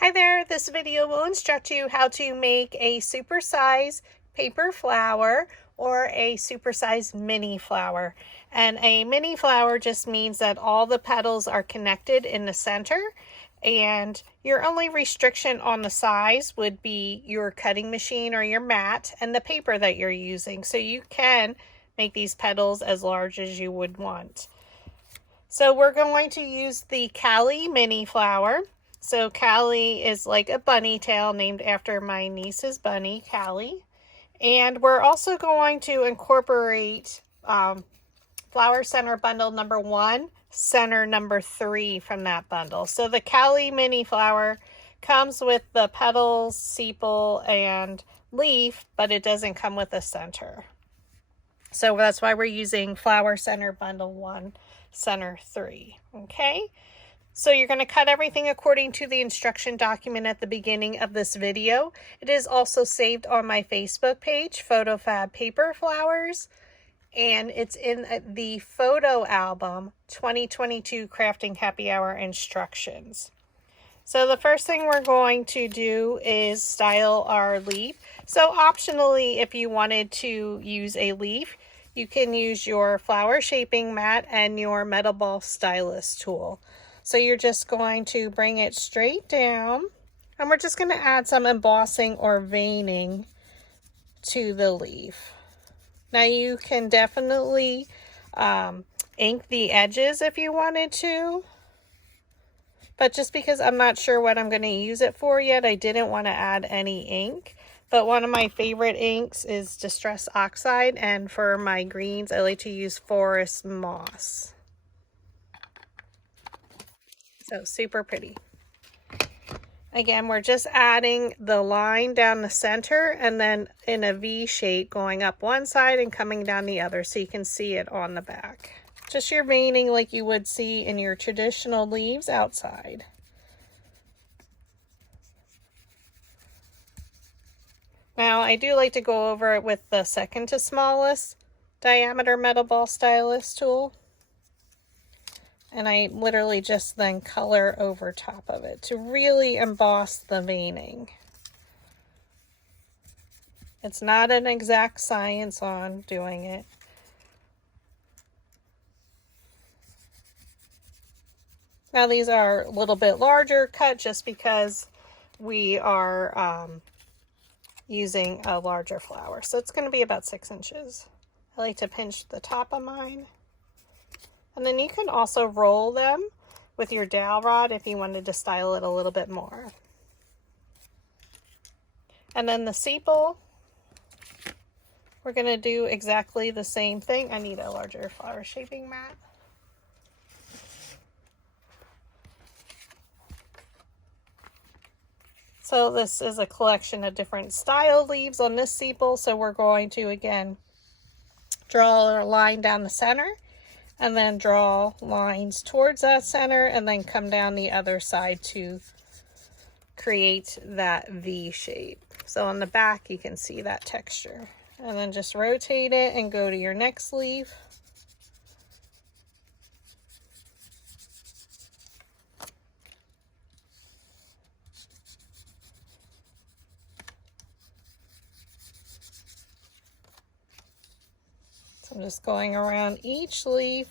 Hi there, this video will instruct you how to make a supersized paper flower or a supersized mini flower. And a mini flower just means that all the petals are connected in the center, and your only restriction on the size would be your cutting machine or your mat and the paper that you're using. So you can make these petals as large as you would want. So we're going to use the Callie Mini Flower. So Callie is like a bunny tail named after my niece's bunny, Callie. And we're also going to incorporate Flower Center Bundle number 1, Center number 3 from that bundle. So the Callie Mini Flower comes with the petals, sepal, and leaf, but it doesn't come with a center. So that's why we're using Flower Center Bundle 1, Center 3. Okay? So you're going to cut everything according to the instruction document at the beginning of this video. It is also saved on my Facebook page, PhotoFabPaperFlowers, and it's in the photo album 2022 Crafting Happy Hour Instructions. So the first thing we're going to do is style our leaf. So optionally, if you wanted to use a leaf, you can use your flower shaping mat and your metal ball stylus tool. So you're just going to bring it straight down, and we're just going to add some embossing or veining to the leaf. Now you can definitely ink the edges if you wanted to, but just because I'm not sure what I'm going to use it for yet, I didn't want to add any ink. But one of my favorite inks is Distress Oxide, and for my greens I like to use Forest Moss. So super pretty. Again, we're just adding the line down the center and then in a V shape going up one side and coming down the other so you can see it on the back. Just your veining like you would see in your traditional leaves outside. Now, I do like to go over it with the second to smallest diameter metal ball stylus tool. And I literally just then color over top of it to really emboss the veining. It's not an exact science on doing it. Now these are a little bit larger cut just because we are using a larger flower. So it's going to be about 6 inches. I like to pinch the top of mine. And then you can also roll them with your dowel rod if you wanted to style it a little bit more. And then the sepal, we're going to do exactly the same thing. I need a larger flower shaping mat. So this is a collection of different style leaves on this sepal. So we're going to, again, draw a line down the center and then draw lines towards that center and then come down the other side to create that V shape. So on the back, you can see that texture. And then just rotate it and go to your next leaf. So I'm just going around each leaf.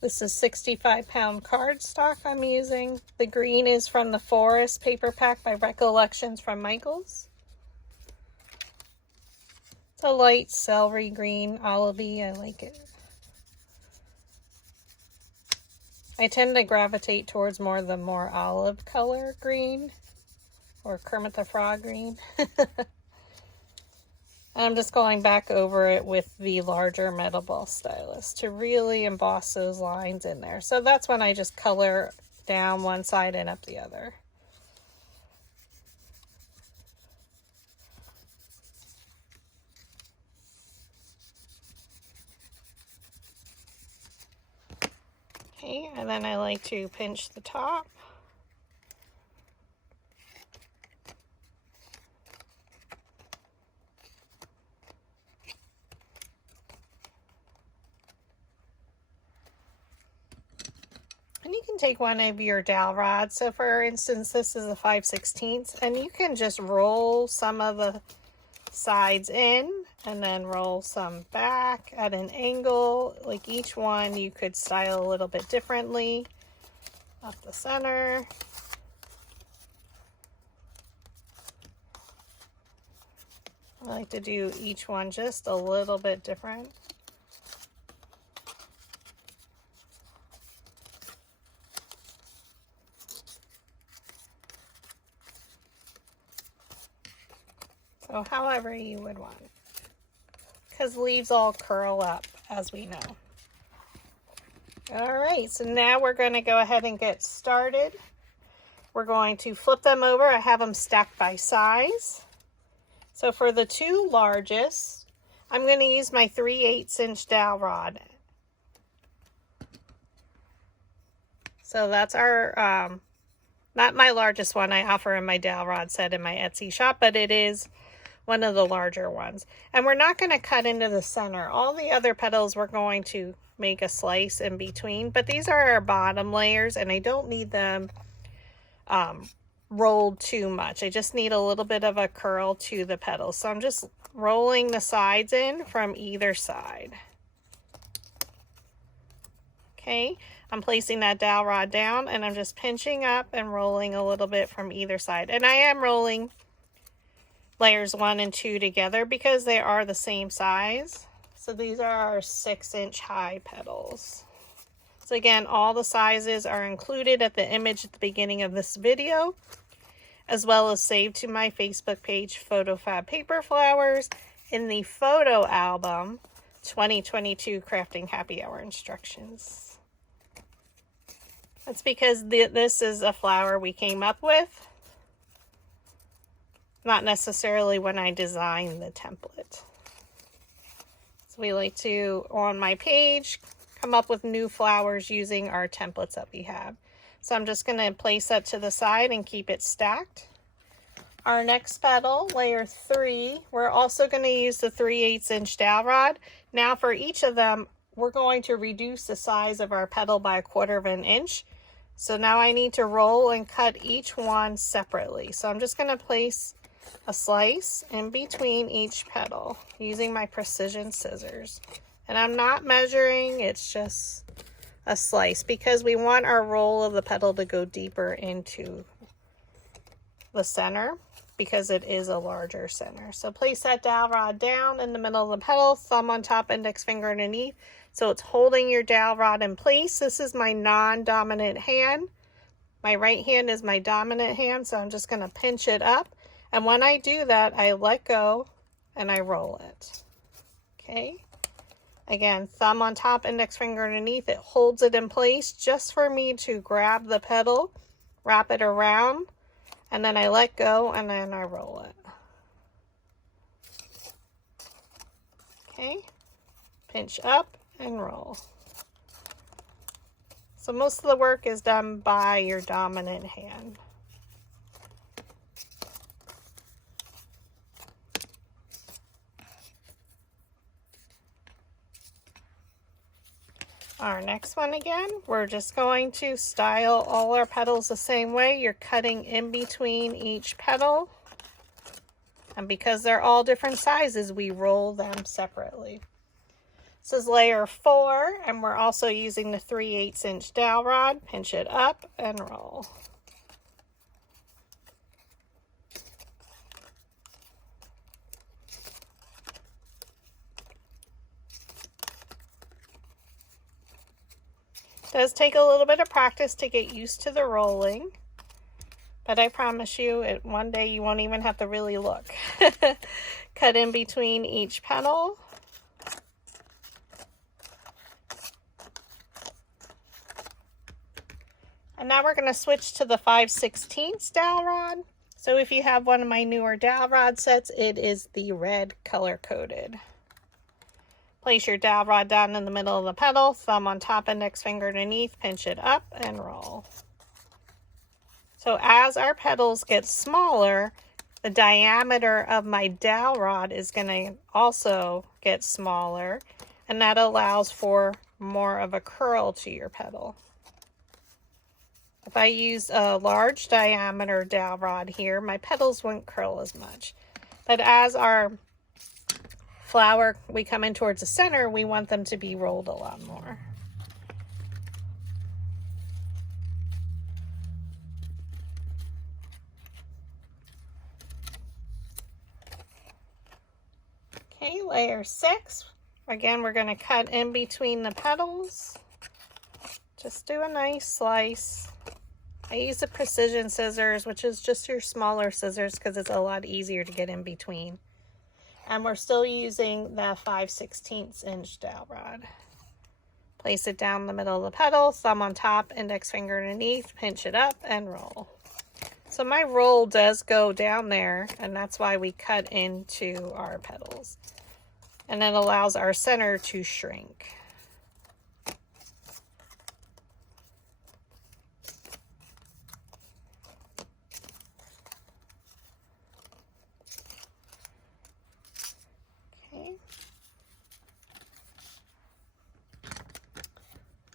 This is 65-pound cardstock I'm using. The green is from the Forest Paper Pack by Recollections from Michaels. It's a light celery green, olivey. I like it. I tend to gravitate towards the more olive color green, or Kermit the Frog green. I'm just going back over it with the larger metal ball stylus to really emboss those lines in there. So that's when I just color down one side and up the other. Okay, and then I like to pinch the top. And you can take one of your dowel rods. So for instance, this is a 5/16, and you can just roll some of the sides in and then roll some back at an angle. Like each one you could style a little bit differently. Up the center. I like to do each one just a little bit different. So however you would want, because leaves all curl up, as we know. All right, so now we're going to go ahead and get started. We're going to flip them over. I have them stacked by size. So for the two largest, I'm going to use my 3/8" dowel rod. So that's our, not my largest one I offer in my dowel rod set in my Etsy shop, but it is one of the larger ones. And we're not going to cut into the center. All the other petals we're going to make a slice in between, but these are our bottom layers, and I don't need them rolled too much. I just need a little bit of a curl to the petals. So I'm just rolling the sides in from either side. Okay, I'm placing that dowel rod down, and I'm just pinching up and rolling a little bit from either side. And I am rolling layers 1 and 2 together because they are the same size. So these are our 6" high petals. So again, all the sizes are included at the image at the beginning of this video, as well as saved to my Facebook page, PhotoFabPaperFlowers, in the photo album, 2022 Crafting Happy Hour Instructions. That's because this is a flower we came up with, not necessarily when I designed the template. So we like to, on my page, come up with new flowers using our templates that we have. So I'm just going to place that to the side and keep it stacked. Our next petal, layer 3, we're also going to use the 3/8" dowel rod. Now for each of them, we're going to reduce the size of our petal by 1/4 inch. So now I need to roll and cut each one separately. So I'm just going to place a slice in between each petal using my precision scissors. And I'm not measuring, it's just a slice because we want our roll of the petal to go deeper into the center because it is a larger center. So place that dowel rod down in the middle of the petal, thumb on top, index finger underneath. So it's holding your dowel rod in place. This is my non-dominant hand. My right hand is my dominant hand, so I'm just going to pinch it up. And when I do that, I let go and I roll it. Okay. Again, thumb on top, index finger underneath. It holds it in place just for me to grab the petal, wrap it around, and then I let go and then I roll it. Okay. Pinch up and roll. So most of the work is done by your dominant hand. Our next one again, we're just going to style all our petals the same way. You're cutting in between each petal. And because they're all different sizes, we roll them separately. This is layer 4, and we're also using the 3/8" dowel rod. Pinch it up and roll. It does take a little bit of practice to get used to the rolling, but I promise you, one day you won't even have to really look. Cut in between each petal. And now we're going to switch to the 5/16 dowel rod. So if you have one of my newer dowel rod sets, it is the red color coded. Place your dowel rod down in the middle of the petal, thumb on top, index finger underneath, pinch it up and roll. So as our petals get smaller, the diameter of my dowel rod is going to also get smaller, and that allows for more of a curl to your petal. If I use a large diameter dowel rod here, my petals wouldn't curl as much. But as our flower, we come in towards the center, we want them to be rolled a lot more. Okay, layer 6. Again, we're going to cut in between the petals. Just do a nice slice. I use the precision scissors, which is just your smaller scissors because it's a lot easier to get in between. And we're still using the 5/16 inch dowel rod. Place it down the middle of the petal, thumb on top, index finger underneath, pinch it up and roll. So my roll does go down there, and that's why we cut into our petals. And it allows our center to shrink. Okay.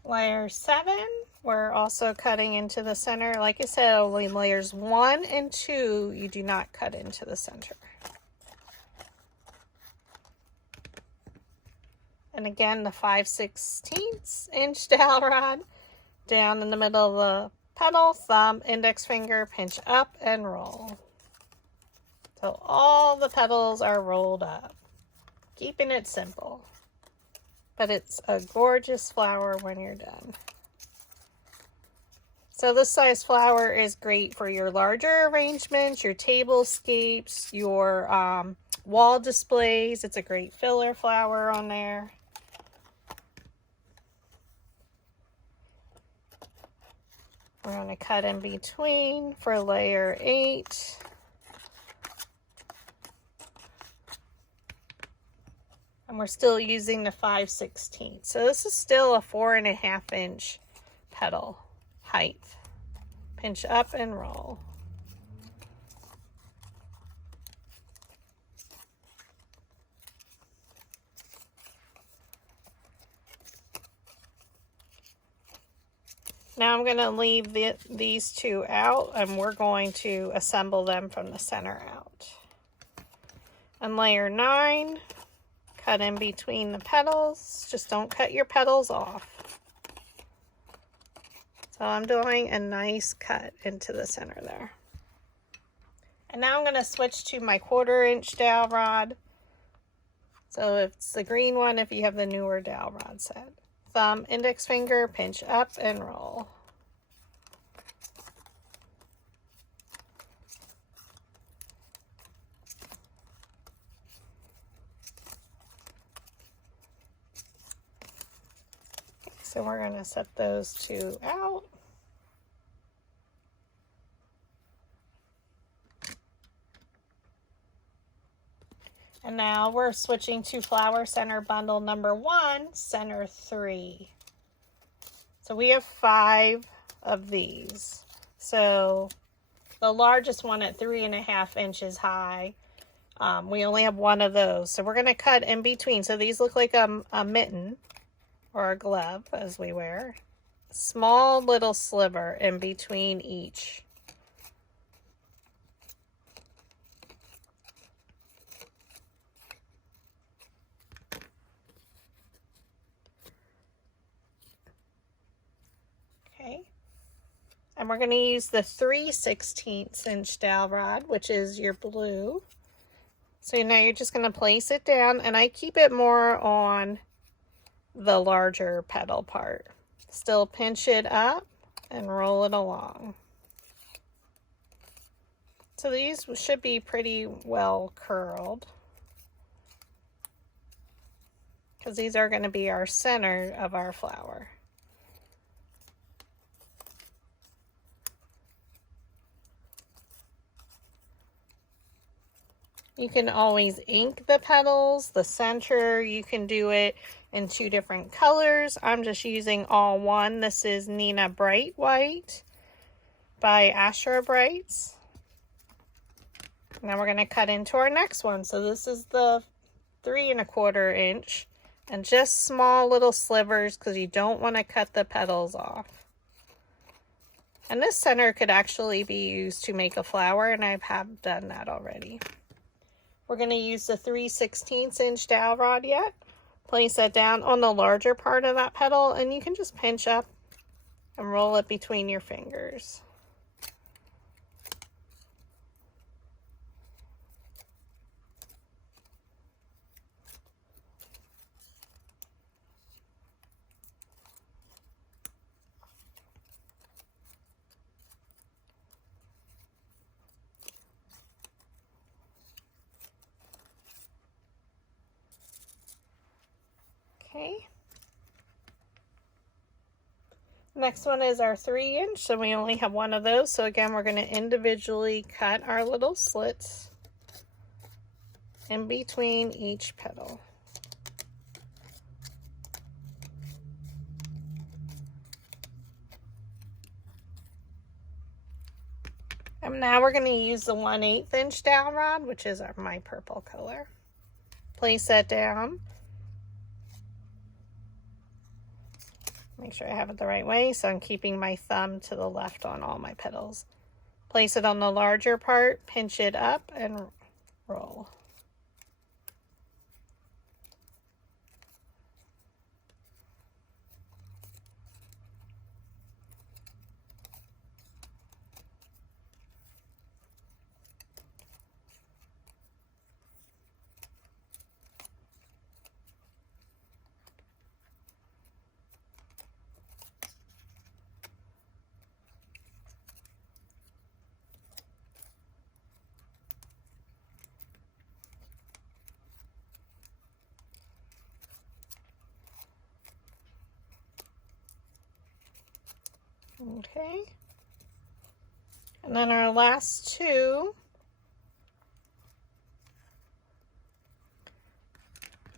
Layer 7, we're also cutting into the center. Like I said, only layers 1 and 2, you do not cut into the center. And again, the 5/16 inch dowel rod down in the middle of the petal, thumb, index finger, pinch up and roll. So all the petals are rolled up, keeping it simple. But it's a gorgeous flower when you're done. So this size flower is great for your larger arrangements, your tablescapes, your wall displays. It's a great filler flower on there. We're going to cut in between for layer 8. And we're still using the 5/16. So this is still a 4.5 inch petal height. Pinch up and roll. Now I'm going to leave these two out, and we're going to assemble them from the center out. And layer 9, cut in between the petals. Just don't cut your petals off. So I'm doing a nice cut into the center there. And now I'm going to switch to my 1/4 inch dowel rod. So it's the green one if you have the newer dowel rod set. Thumb, index finger, pinch up and roll. So we're going to set those two out. And now we're switching to flower center bundle number 1, center 3. So we have 5 of these. So the largest one at 3.5 inches high, we only have 1 of those. So we're going to cut in between. So these look like a mitten or a glove as we wear. Small little sliver in between each. Okay. And we're going to use the 3/16 inch dowel rod, which is your blue. So now you're just going to place it down, and I keep it more on the larger petal part. Still pinch it up and roll it along. So these should be pretty well curled, because these are going to be our center of our flower. You can always ink the petals, the center. You can do it in 2 different colors. I'm just using all one. This is Nina Bright White by Astra Brights. Now we're going to cut into our next one. So this is the 3.25 inch, and just small little slivers because you don't want to cut the petals off. And this center could actually be used to make a flower, and I have done that already. We're going to use the 3/16 inch dowel rod yet. Place that down on the larger part of that petal, and you can just pinch up and roll it between your fingers. Okay. Next one is our 3-inch, so we only have one of those. So again, we're going to individually cut our little slits in between each petal. And now we're going to use the 1/8 inch dowel rod, which is my purple color. Place that down. Make sure I have it the right way, so I'm keeping my thumb to the left on all my petals. Place it on the larger part, pinch it up, and roll. Okay. And then our last two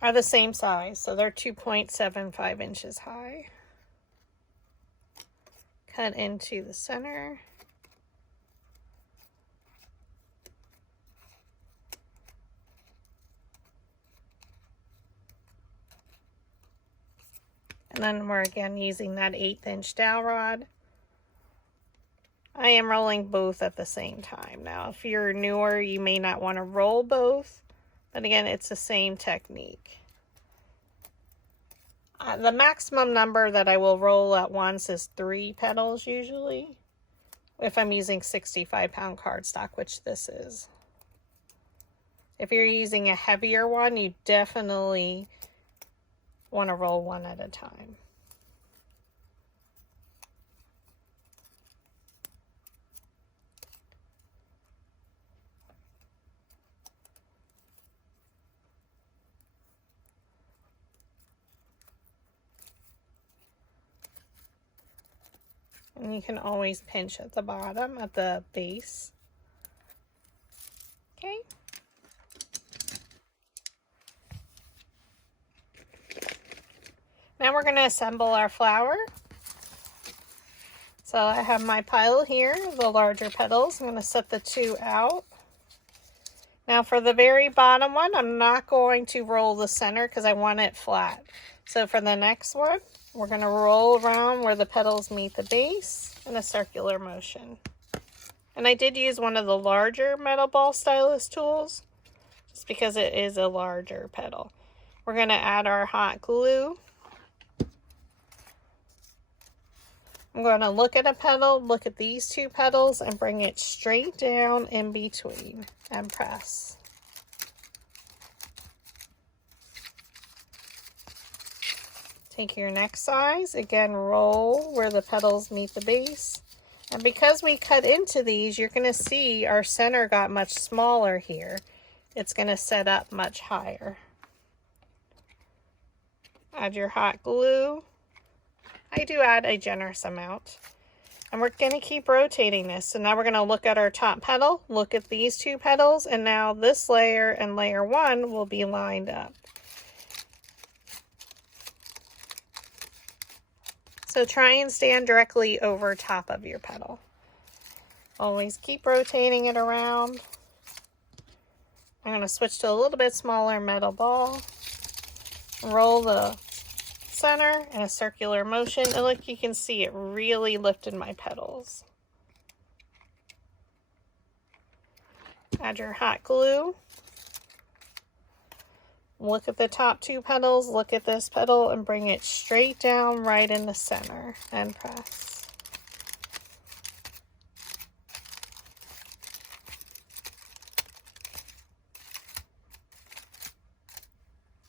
are the same size, so they're 2.75 inches high. Cut into the center. And then we're again using that 1/8 inch dowel rod. I am rolling both at the same time. Now, if you're newer, you may not want to roll both, but again, it's the same technique. The maximum number that I will roll at once is 3 petals usually, if I'm using 65-pound cardstock, which this is. If you're using a heavier one, you definitely want to roll one at a time. And you can always pinch at the bottom, at the base. Okay. Now we're going to assemble our flower. So I have my pile here, the larger petals. I'm going to set the 2 out. Now for the very bottom one, I'm not going to roll the center because I want it flat. So for the next one, we're going to roll around where the petals meet the base in a circular motion. And I did use one of the larger metal ball stylus tools, just because it is a larger petal. We're going to add our hot glue. I'm going to look at a petal, look at these 2 petals, and bring it straight down in between and press. Take your next size, again roll where the petals meet the base. And because we cut into these, you're going to see our center got much smaller here. It's going to set up much higher. Add your hot glue. I do add a generous amount. And we're going to keep rotating this. So now we're going to look at our top petal, look at these 2 petals, and now this layer and layer 1 will be lined up. So try and stand directly over top of your petal. Always keep rotating it around. I'm going to switch to a little bit smaller metal ball. Roll the center in a circular motion, and look, you can see it really lifted my petals. Add your hot glue. Look at the top 2 petals, look at this petal, and bring it straight down right in the center and press.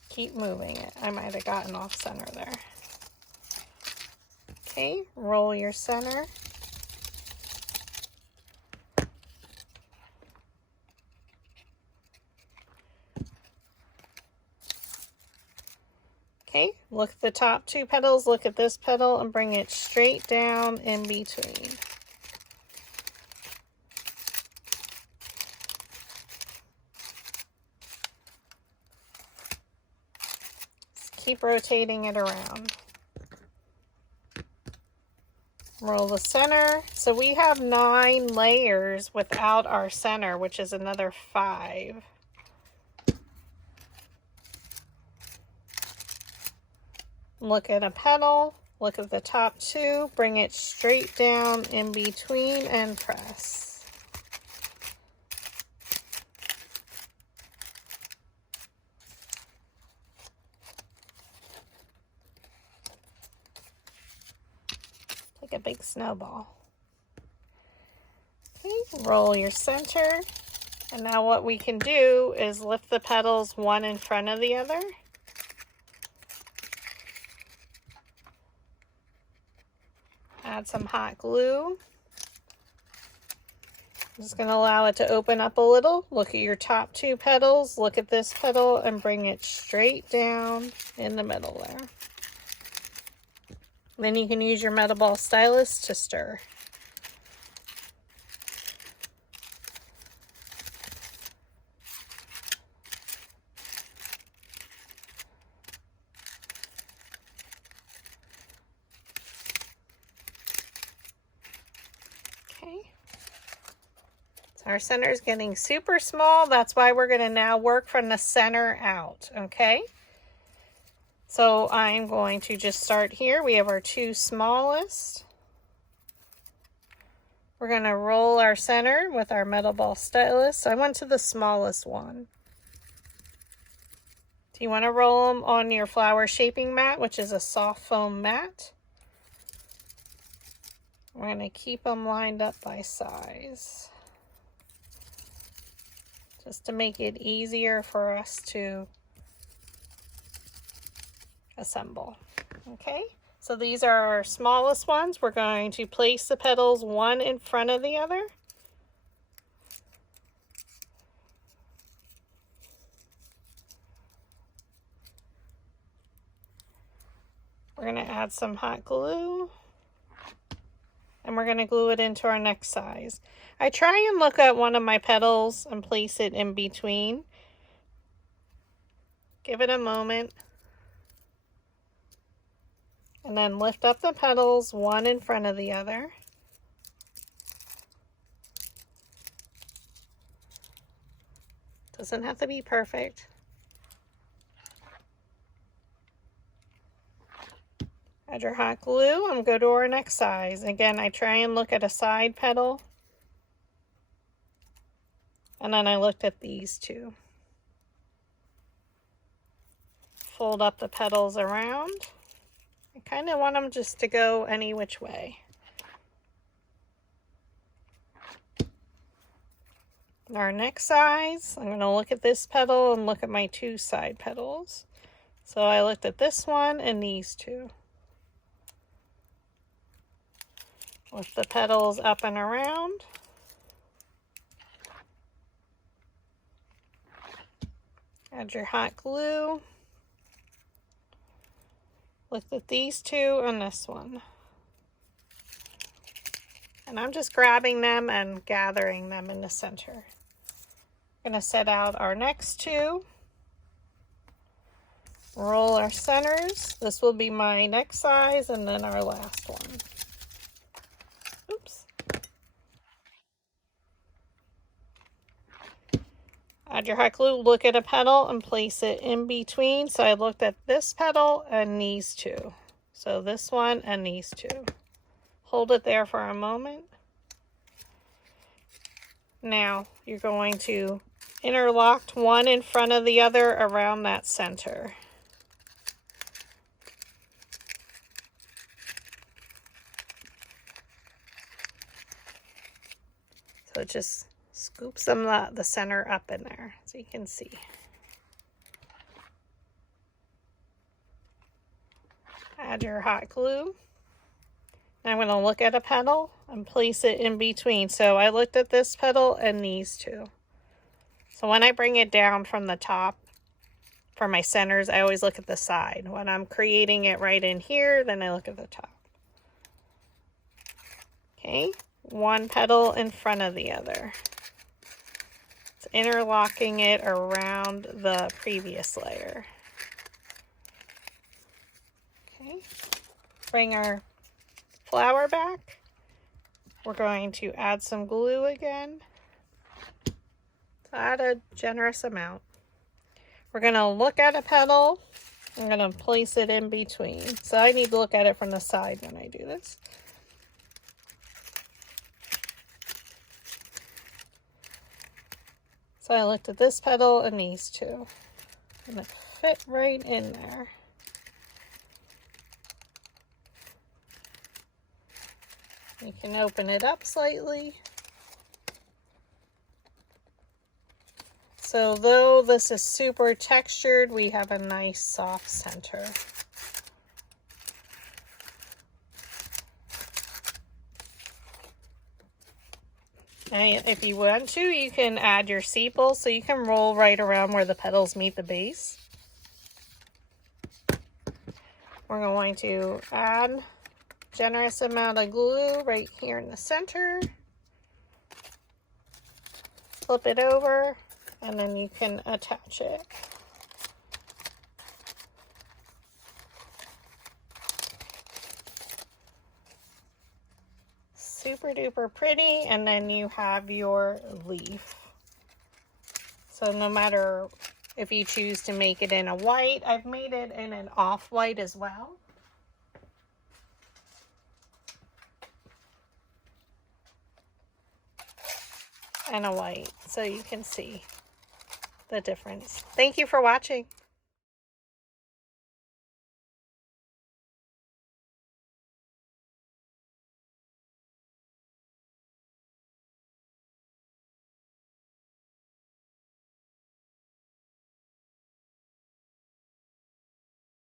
Keep moving it. I might have gotten off center there. Okay, roll your center. Okay, look at the top 2 petals, look at this petal, and bring it straight down in between. Just keep rotating it around. Roll the center. So we have 9 layers without our center, which is another 5. Look at a petal, look at the top 2, bring it straight down in between and press. Like a big snowball. Okay, roll your center. And now what we can do is lift the petals one in front of the other. Add some hot glue. I'm just going to allow it to open up a little. Look at your top 2 petals. Look at this petal and bring it straight down in the middle there. Then you can use your metal ball stylus to stir. Our center is getting super small. That's why we're going to now work from the center out, okay? So I'm going to just start here. We have our 2 smallest. We're going to roll our center with our metal ball stylus. So I went to the smallest one. So you want to roll them on your flower shaping mat, which is a soft foam mat. We're going to keep them lined up by size, just to make it easier for us to assemble. Okay, so these are our smallest ones. We're going to place the petals one in front of the other. We're going to add some hot glue, and we're going to glue it into our next size. I try and look at one of my petals and place it in between. Give it a moment. And then lift up the petals one in front of the other. Doesn't have to be perfect. Add your hot glue and go to our next size. Again, I try and look at a side petal. And then I looked at these 2. Fold up the petals around. I kind of want them just to go any which way. In our next size, I'm going to look at this petal and look at my 2 side petals. So I looked at this one and these 2. Lift the petals up and around. Add your hot glue. Look at these 2 and this one. And I'm just grabbing them and gathering them in the center. I'm going to set out our next 2. Roll our centers. This will be my next size and then our last one. Oops. Add your hot glue, look at a petal and place it in between. So I looked at this petal and these 2. So this one and these 2. Hold it there for a moment. Now you're going to interlock one in front of the other around that center. So it just scoops them the center up in there so you can see. Add your hot glue. I'm going to look at a petal and place it in between. So I looked at this petal and these two. So when I bring it down from the top for my centers, I always look at the side. When I'm creating it right in here, then I look at the top. Okay, one petal in front of the other. It's interlocking it around the previous layer. Okay, bring our flower back. We're going to add some glue again. So add a generous amount. We're going to look at a petal. I'm going to place it in between. So I need to look at it from the side when I do this. So I looked at this petal and these two. And it fit right in there. You can open it up slightly. So though this is super textured, we have a nice soft center. And if you want to, you can add your sepal so you can roll right around where the petals meet the base. We're going to add generous amount of glue right here in the center. Flip it over and then you can attach it. Super duper pretty, and then you have your leaf. So no matter if you choose to make it in a white, I've made it in an off-white as well. And a white, so you can see the difference. Thank you for watching.